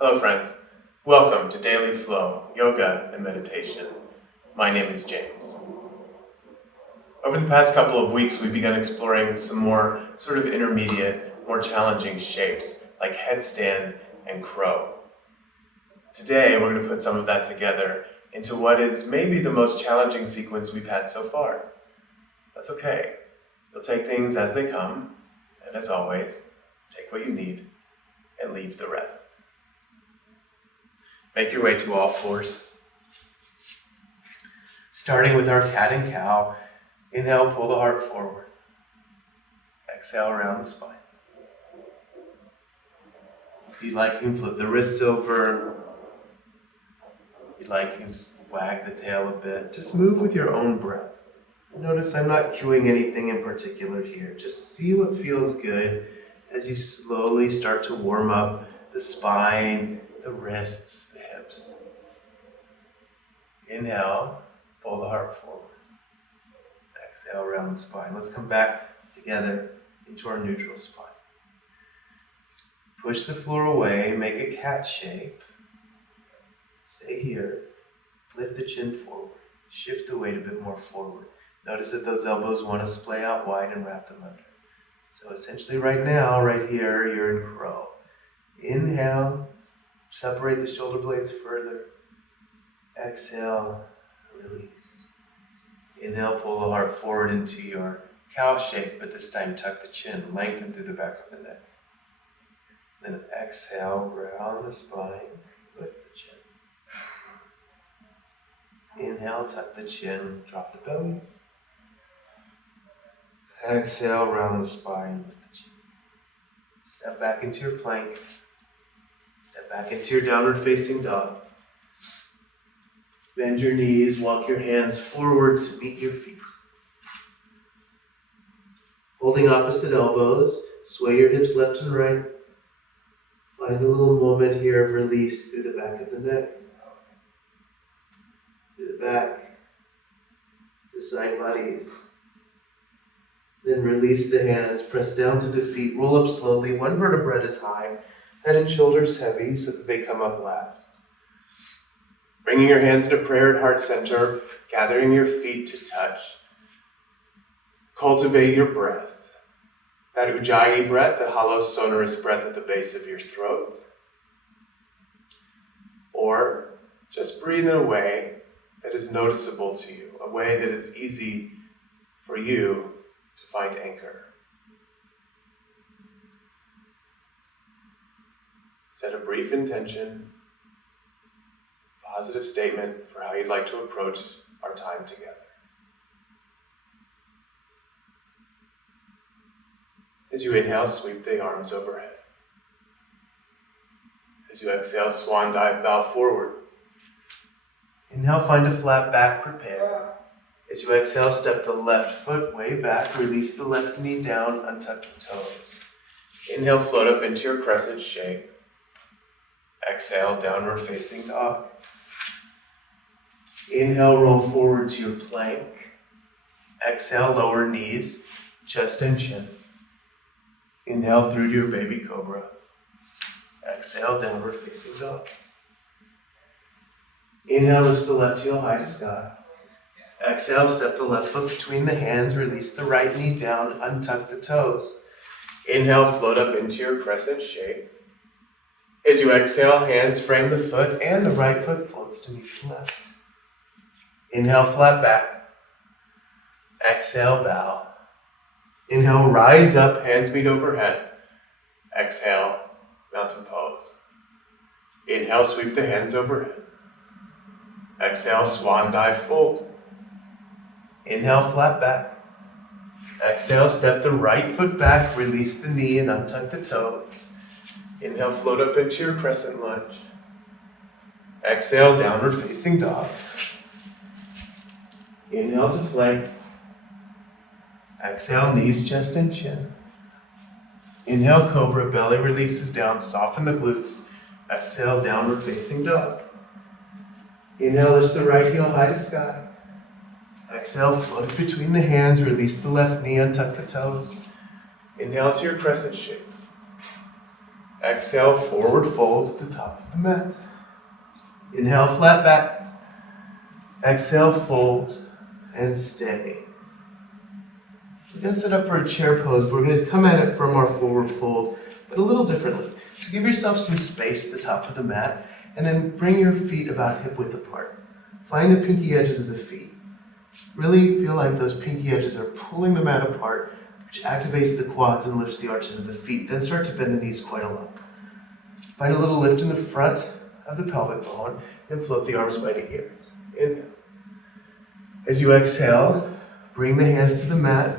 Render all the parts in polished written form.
Hello friends, welcome to Daily Flow, Yoga and Meditation. My name is James. Over the past couple of weeks we've begun exploring some more sort of intermediate, more challenging shapes like headstand and crow. Today we're going to put some of that together into what is maybe the most challenging sequence we've had so far. That's okay. You'll take things as they come, and as always, take what you need and leave the rest. Make your way to all fours. Starting with our cat and cow, inhale, pull the heart forward. Exhale, around the spine. If you'd like, you can flip the wrists over. If you'd like, you can wag the tail a bit. Just move with your own breath. Notice I'm not cueing anything in particular here. Just see what feels good as you slowly start to warm up the spine, the wrists, the hips. Inhale, pull the heart forward. Exhale, around the spine. Let's come back together into our neutral spine. Push the floor away, make a cat shape. Stay here. Lift the chin forward. Shift the weight a bit more forward. Notice that those elbows want to splay out wide and wrap them under. So essentially right now, right here, you're in crow. Inhale, separate the shoulder blades further. Exhale, release. Inhale, pull the heart forward into your cow shape, but this time tuck the chin, lengthen through the back of the neck. Then exhale, round the spine, lift the chin. Inhale, tuck the chin, drop the belly. Exhale, round the spine, lift the chin. Step back into your plank. Step back into your downward facing dog. Bend your knees, walk your hands forward to meet your feet. Holding opposite elbows, sway your hips left and right. Find a little moment here of release through the back of the neck. Through the back, the side bodies. Then release the hands, press down to the feet, roll up slowly, one vertebra at a time, head and shoulders heavy so that they come up last. Bringing your hands to prayer at heart center, gathering your feet to touch. Cultivate your breath. That ujjayi breath, that hollow sonorous breath at the base of your throat. Or just breathe in a way that is noticeable to you, a way that is easy for you to find anchor. Set a brief intention, positive statement for how you'd like to approach our time together. As you inhale, sweep the arms overhead. As you exhale, swan dive, bow forward. Inhale, find a flat back, prepare. As you exhale, step the left foot way back, release the left knee down, untuck the toes. Inhale, float up into your crescent shape. Exhale, downward facing dog. Inhale, roll forward to your plank. Exhale, lower knees, chest and chin. Inhale through to your baby cobra. Exhale, downward facing dog. Inhale, lift the left heel high to sky. Exhale, step the left foot between the hands, release the right knee down, untuck the toes. Inhale, float up into your crescent shape. As you exhale, hands frame the foot and the right foot floats to meet the left. Inhale, flat back. Exhale, bow. Inhale, rise up, hands meet overhead. Exhale, mountain pose. Inhale, sweep the hands overhead. Exhale, swan dive, fold. Inhale, flat back. Exhale, step the right foot back, release the knee and untuck the toes. Inhale, float up into your crescent lunge. Exhale, downward facing dog. Inhale to plank. Exhale, knees, chest, and chin. Inhale, cobra, belly releases down, soften the glutes. Exhale, downward facing dog. Inhale, lift the right heel high to sky. Exhale, float between the hands, release the left knee, untuck the toes. Inhale to your crescent shape. Exhale, forward fold at the top of the mat. Inhale, flat back. Exhale, fold and stay. We're going to set up for a chair pose. We're going to come at it from our forward fold, but a little differently. So give yourself some space at the top of the mat, and then bring your feet about hip width apart. Find the pinky edges of the feet. Really feel like those pinky edges are pulling the mat apart, which activates the quads and lifts the arches of the feet. Then start to bend the knees quite a lot. Find a little lift in the front of the pelvic bone and float the arms by the ears. Inhale. As you exhale, bring the hands to the mat.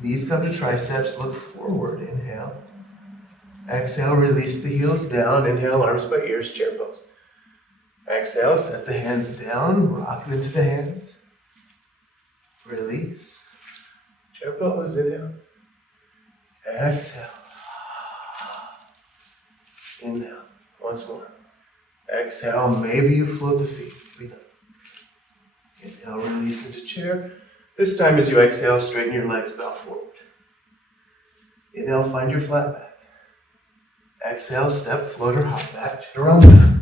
Knees come to triceps. Look forward. Inhale. Exhale, release the heels down. Inhale, arms by ears, chair pose. Exhale, set the hands down. Rock them to the hands. Release. Chair pose. Inhale. Exhale. Inhale. Once more. Exhale. Maybe you float the feet. Inhale, release into chair. This time as you exhale, straighten your legs, bow forward. Inhale, find your flat back. Exhale, step, float or hop back, chaturanga.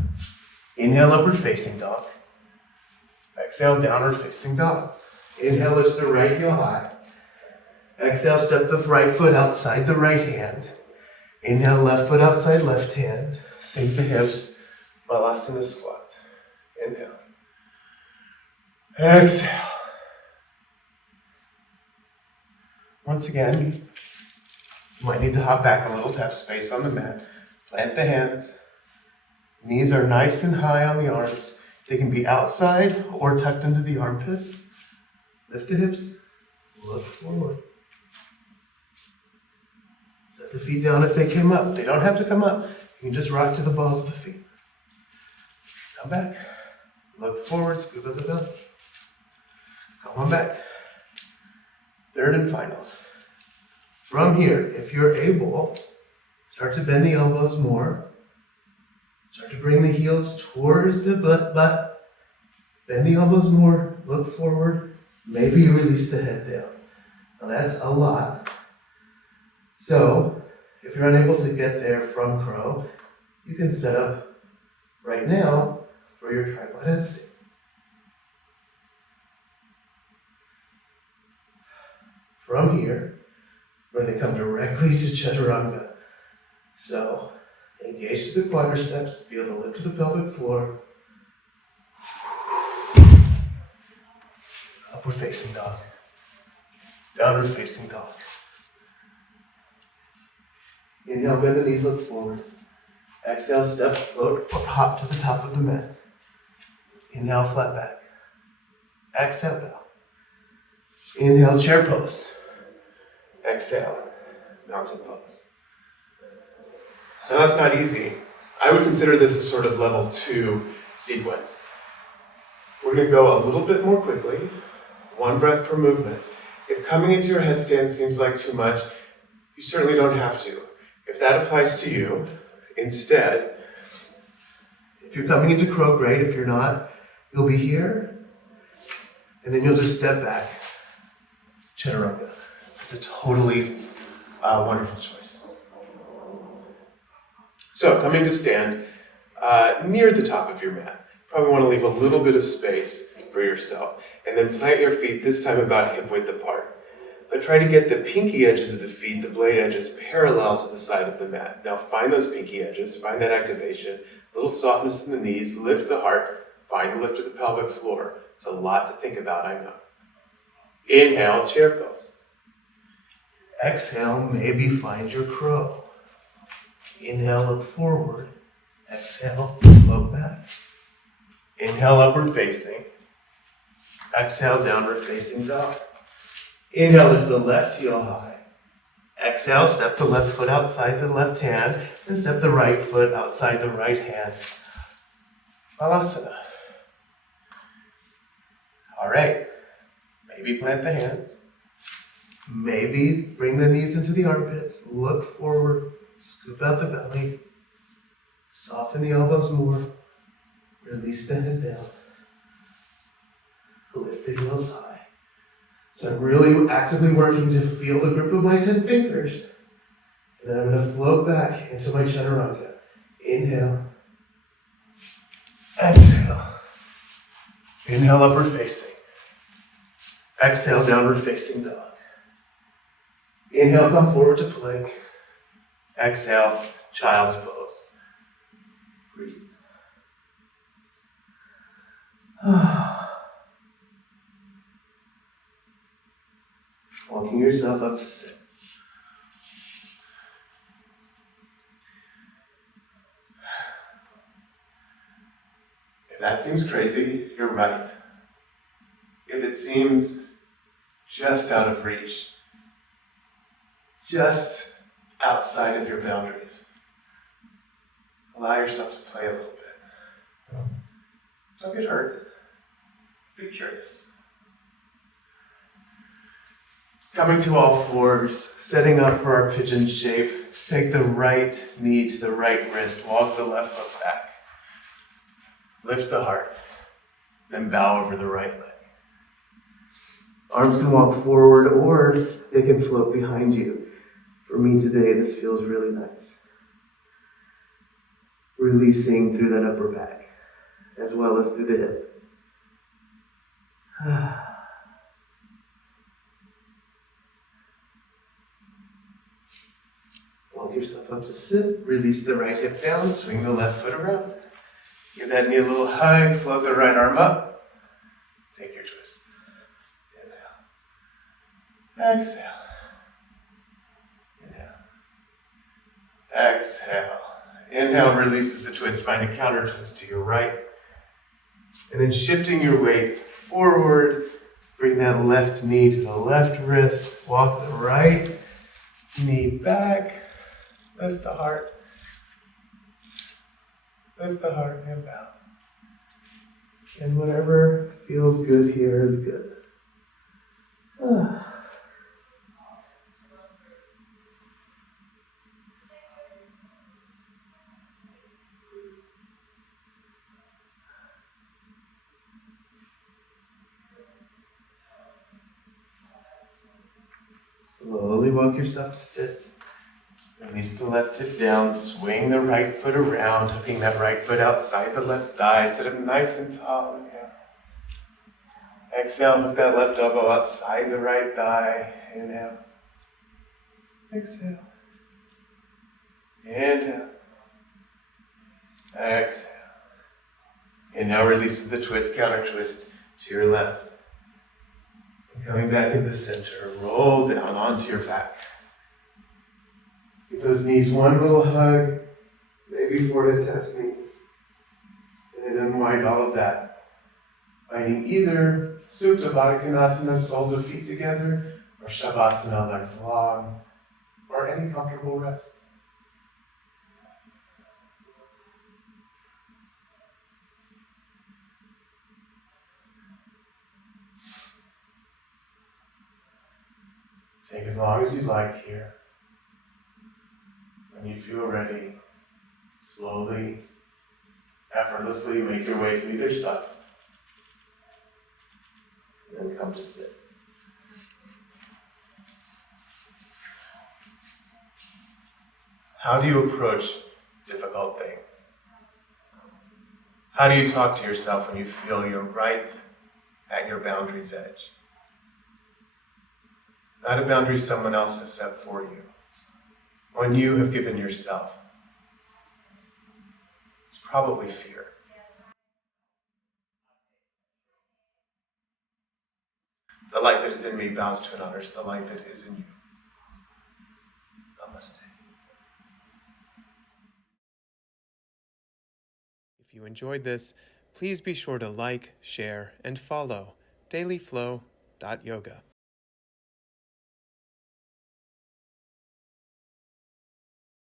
Inhale, upward facing dog. Exhale, downward facing dog. Inhale, lifts the right heel high. Exhale, step the right foot outside the right hand. Inhale, left foot outside left hand. Sink the hips, Bakasana squat. Inhale. Exhale. Once again, you might need to hop back a little to have space on the mat. Plant the hands. Knees are nice and high on the arms. They can be outside or tucked into the armpits. Lift the hips. Look forward. Set the feet down if they came up. They don't have to come up. You can just rock to the balls of the feet. Come back. Look forward. Scoop up the belly. Come on back. Third and final. From here, if you're able, start to bend the elbows more. Start to bring the heels towards the butt. Bend the elbows more. Look forward. Maybe you release the head down. Now that's a lot. So, if you're unable to get there from crow, you can set up right now for your tripod headstand. From here, we're going to come directly to chaturanga. So, engage to the quadriceps, feel the lift of the pelvic floor. Upward facing dog. Downward facing dog. Inhale, bend the knees, look forward. Exhale, step, float, or hop to the top of the mat. Inhale, flat back. Exhale, bow. Inhale, chair pose. Exhale, mountain pose. Now that's not easy. I would consider this a sort of level 2 sequence. We're going to go a little bit more quickly, 1 breath per movement. If coming into your headstand seems like too much, you certainly don't have to. If that applies to you, instead, if you're coming into crow, great. If you're not, you'll be here, and then you'll just step back. Chaturanga. It's a totally wonderful choice. So, coming to stand near the top of your mat. Probably want to leave a little bit of space for yourself. And then plant your feet, this time about hip width apart. But try to get the pinky edges of the feet, the blade edges, parallel to the side of the mat. Now find those pinky edges, find that activation, a little softness in the knees, lift the heart, find the lift of the pelvic floor. It's a lot to think about, I know. Inhale, chair pose. Exhale, maybe find your crow. Inhale, look forward. Exhale, float back. Inhale, upward facing. Exhale, downward facing dog. Inhale, lift the left heel high. Exhale, step the left foot outside the left hand, and step the right foot outside the right hand. Bakasana. All right. Maybe plant the hands. Maybe bring the knees into the armpits. Look forward. Scoop out the belly. Soften the elbows more. Release the head down. Lift the heels high. So I'm really actively working to feel the grip of my 10 fingers And then I'm going to float back into my chaturanga. Inhale. Exhale. Inhale, upward facing. Exhale, downward facing dog. Inhale, come forward to plank. Exhale, child's pose. Breathe. Walking yourself up to sit. If that seems crazy, you're right. If it seems just out of reach, just outside of your boundaries, allow yourself to play a little bit. Don't get hurt. Be curious. Coming to all fours, setting up for our pigeon shape. Take the right knee to the right wrist. Walk the left foot back. Lift the heart. Then bow over the right leg. Arms can walk forward or they can float behind you. For me today, this feels really nice. Releasing through that upper back, as well as through the hip. Walk yourself up to sit. Release the right hip down. Swing the left foot around. Give that knee a little hug. Float the right arm up. Take your twist. Inhale. Exhale. Inhale. Exhale. Inhale releases the twist. Find a counter twist to your right. And then shifting your weight forward. Bring that left knee to the left wrist. Walk the right knee back. Lift the heart. Lift the heart and bow. And whatever feels good here is good. Slowly walk yourself to sit. Release the left hip down, swing the right foot around, hooking that right foot outside the left thigh, sit up nice and tall. Inhale. Exhale, hook that left elbow outside the right thigh. Inhale. Exhale. Inhale. Exhale. Inhale releases the twist, counter twist to your left. And coming back in the center, roll down onto your back. Give those knees one little hug, maybe 4 to 10 knees. And then unwind all of that. Finding either Supta Baddha Konasana, soles of feet together, or Shavasana, legs long, or any comfortable rest. Take as long as you'd like here. When you feel ready, slowly, effortlessly make your way to either side. And then come to sit. How do you approach difficult things? How do you talk to yourself when you feel you're right at your boundary's edge? Not a boundary someone else has set for you. One you have given yourself. It's probably fear. The light that is in me bows to and honors the light that is in you. Namaste. If you enjoyed this, please be sure to like, share, and follow dailyflow.yoga.